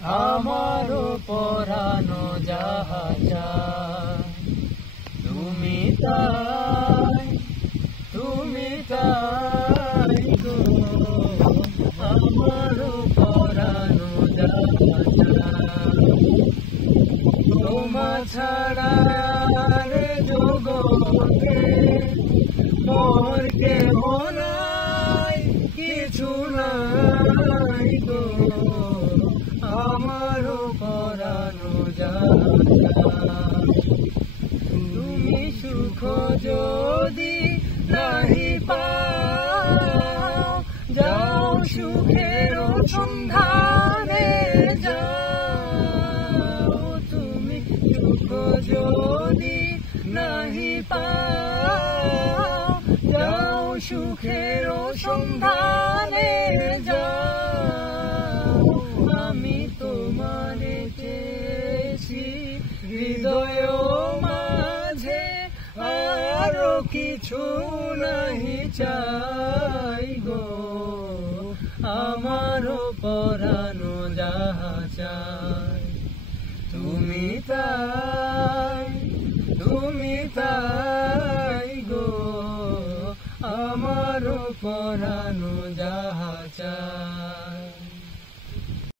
আমারও পরানো যাহা চায় তুমি তাই গো আমারও পরানো যাহা চায় তোমা ছাড়া রে জগতে মোর কেহ নাই কিছু নাই গো আমারও পরানো যাহা চায় তুমি সুখ যদি নাহি পাও যাও সুখের সন্ধানে যাও তুমি সুখ যদি নাহি পাও যাও সুখের সন্ধানে যাও আমি তোমারে চেয়েছি হৃদয় মাঝে আরো কিছু নাহি চাই গো আমারও পরানো যাহা চাই তুমি তাই গো আমারও পরানো